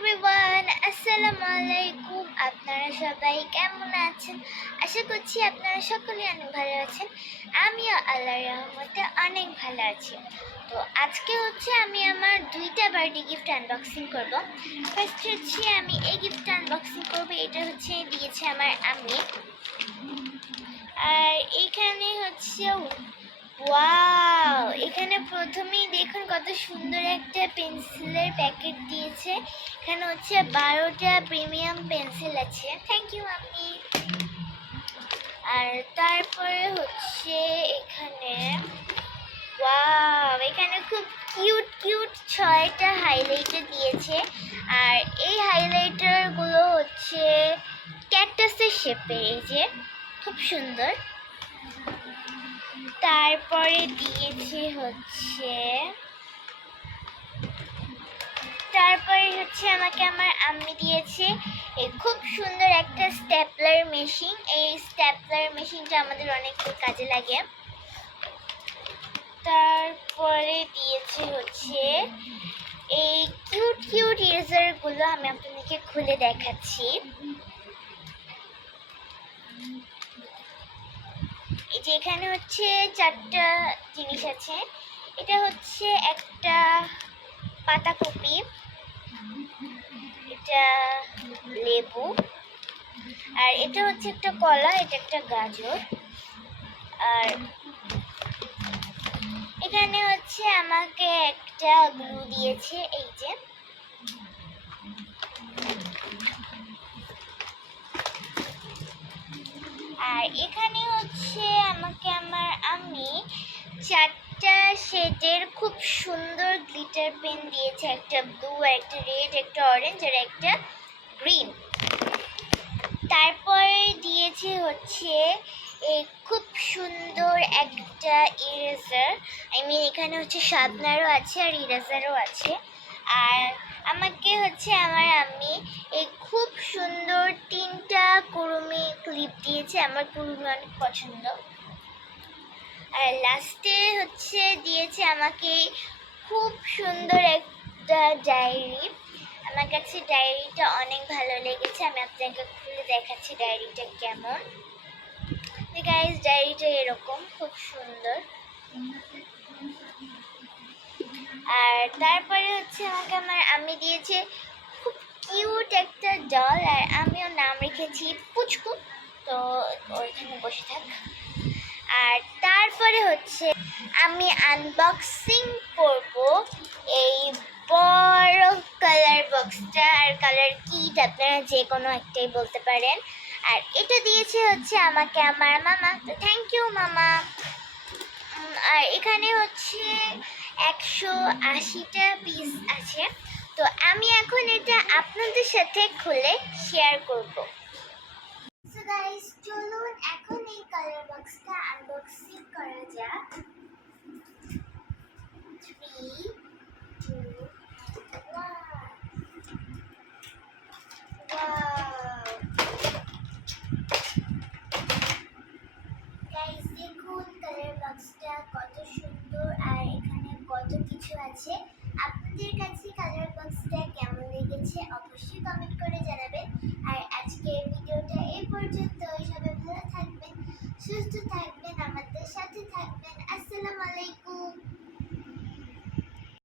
Everyone, আসসালামু আলাইকুম। আপনারা সবাই কেমন আছেন? আশা করছি আপনারা সকলেই অনেক ভালো আছেন। আমিও আল্লাহর রহমতে অনেক ভালো আছি। তো আজকে আমি আমার দুইটা বার্থডে গিফট আনবক্সিং করব। ফার্স্ট আমি এই গিফট আনবক্সিং করব। এটা দিয়েছে আমার আম্মি। আর এইখানে ওয়াও, এখানে প্রথমেই দেখুন কত সুন্দর একটা পেন্সিলের প্যাকেট দিয়েছে। এখানে 12টা প্রিমিয়াম পেন্সিল আছে। থ্যাংক ইউ আম্মি। আর তারপরে এখানে ওয়াও, এখানে খুব কিউট কিউট 6টা হাইলাইটার দিয়েছে। আর এই হাইলাইটারগুলো ক্যাকটাসের শেপের, এই যে খুব সুন্দর। তারপরে দিয়েছে আমাকে আমার আম্মি দিয়েছে এই খুব সুন্দর একটা স্ট্যাপলার মেশিন। এই স্ট্যাপলার মেশিনটা আমাদের অনেক কাজে লাগে। তারপরে দিয়েছে এই কিউট কিউট ইরেজারগুলো। আমি আপনাদেরকে খুলে দেখাচ্ছি। এই যে এখানে 4টা জিনিস আছে। এটা একটা পাতাকপি, এটা লেবু, আর এটা একটা কলা, এটা একটা গাজর। আর এখানে আমাকে একটা গ্লু দিয়েছে, এই যে। আর এখানে আমাকে আমার আম্মি 4টা শেডের খুব সুন্দর গ্লিটার পেন দিয়েছে। একটা ব্লু, একটা রেড, একটা অরেঞ্জ, আর একটা গ্রিন। তারপরে দিয়েছে এই খুব সুন্দর একটা ইরেজার। এখানে শার্পনারও আছে আর ইরেজারও আছে। আর আমাকে আমার আম্মি এই খুব সুন্দর 3টা কুরুমি ক্লিপ দিয়েছে। আমার কুরুমি অনেক পছন্দ। আর লাস্টে দিয়েছে আমাকে খুব সুন্দর একটা ডায়েরি। আমার কাছে ডায়েরিটা অনেক ভালো লেগেছে। আমি আপনাকে খুলে দেখাচ্ছি ডায়েরিটা কেমন। গাইস, ডায়েরিটা এরকম খুব সুন্দর। আর তারপরে আমাকে আমার আম্মি দিয়েছে খুব কিউট একটা ডল। আর আমিও নাম রেখেছি পুচকু, তো ওইখানে বসে থাক। আর তারপরে আমি আনবক্সিং করব এই বড় কালার বক্সটা। আর কালার কিট আপনারা যে কোনো একটাই বলতে পারেন। আর এটা দিয়েছে আমাকে আমার মামা, তো থ্যাংক ইউ মামা। আর এখানে 180টা পিস আছে। তো আমি এখন এটা আপনাদের সাথে খুলে শেয়ার করব। সো গাইস, চলুন এখন এই কালার বক্সটা আনবক্সিং করা যাক। 3, 2, 1। গাইস, দেখুন কালার বক্সটা কত সুন্দর। আর এখানে কত কিছু আছে। আপনাদের কাছে কালার বক্সটা কেমন লেগেছে অবশ্যই কমেন্ট করে জানাবেন। আর আজকের ভিডিওটা এই পর্যন্ত। সবাই ভালো থাকবেন, সুস্থ থাকবেন, আমাদের সাথে থাকবেন। আসসালামু আলাইকুম।